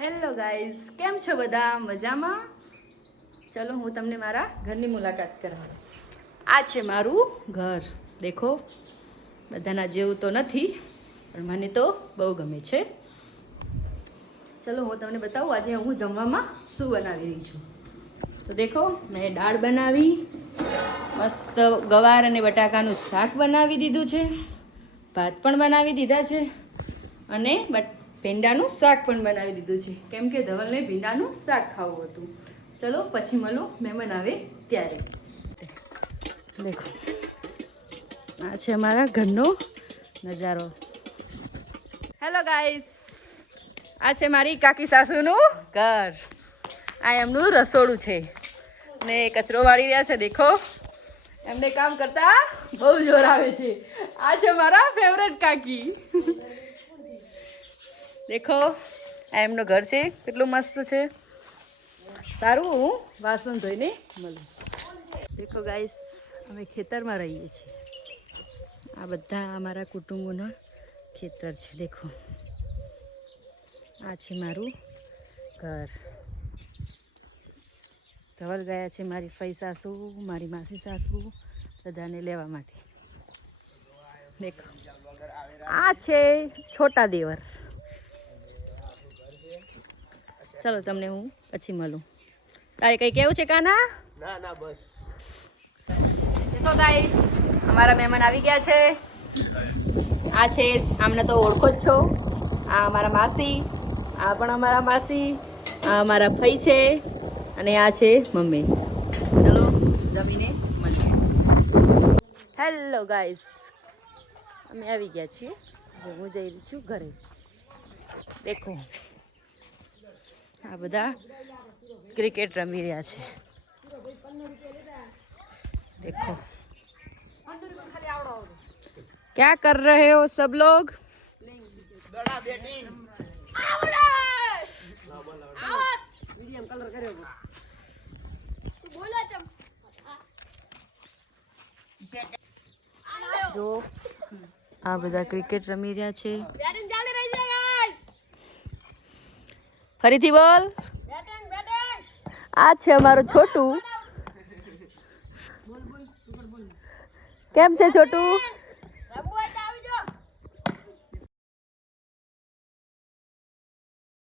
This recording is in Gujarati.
હેલો ગાઈઝ, કેમ છો બધા? મજામાં? ચલો હું તમને મારા ઘરની મુલાકાત કરાવું. આ છે મારું ઘર. દેખો, બધાના જેવું તો નથી પણ મને તો બહુ ગમે છે. ચલો હું તમને બતાવું આજે હું જમવામાં શું બનાવી રહી છું. તો દેખો, મેં દાળ બનાવી, મસ્ત ગવાર અને બટાકાનું શાક બનાવી દીધું છે, ભાત પણ બનાવી દીધા છે અને ભીંડાનું શાક પણ બનાવી દીધું છે, કેમ કે ધવલને ભીંડાનું શાક ખાવું હતું. ચલો પછી મળું મહેમાન આવે ત્યારે. દેખો, આ છે અમારા ઘરનો નજારો. હેલો ગાઈસ, આ છે મારી કાકી સાસુનું ઘર. આ એમનું રસોડું છે ને કચરો વાળી રહ્યા છે. દેખો, એમને કામ કરતા બહુ જોર આવે છે. આ છે મારા ફેવરેટ કાકી. દેખો, આ એમનું ઘર છે, કેટલું મસ્ત છે. સારું, હું વાસણ ધોઈને મળું. દેખો ગાઈસ, અમે ખેતરમાં રહીએ છીએ. આ બધા અમારા કુટુંબોના ખેતર છે. દેખો, આ છે મારું ઘર. ધવલ ગયા છે મારી ફઈ સાસુ, મારી માસી સાસુ બધાને લેવા માટે. દેખો, આ છે છોટા દેવર. ચલો તમને હું પછી મળું. તારે કઈ કેવું છે કાના? ના ના બસ. દેખો ગાઈસ, અમારા મહેમાન આવી ગયા છે. આ છે, આમને તો ઓળખો જ છો, આ અમારા માસી, આ પણ અમારા માસી, આ અમારા ફઈ છે અને આ છે મમ્મી. ચલો જમીને મળીએ. હેલો ગાઈસ, અમે આવી ગયા છીએ. હવે હું જઈ રહી છું ઘરે. દેખો, આ બધા ક્રિકેટ રમી રહ્યા છે. देखो क्या कर रहे हो सब लोग? જો આ બધા ક્રિકેટ રમી રહ્યા છે. ફરીથી બોલ. આ છે અમારું છોટું. કેમ છે છોટું?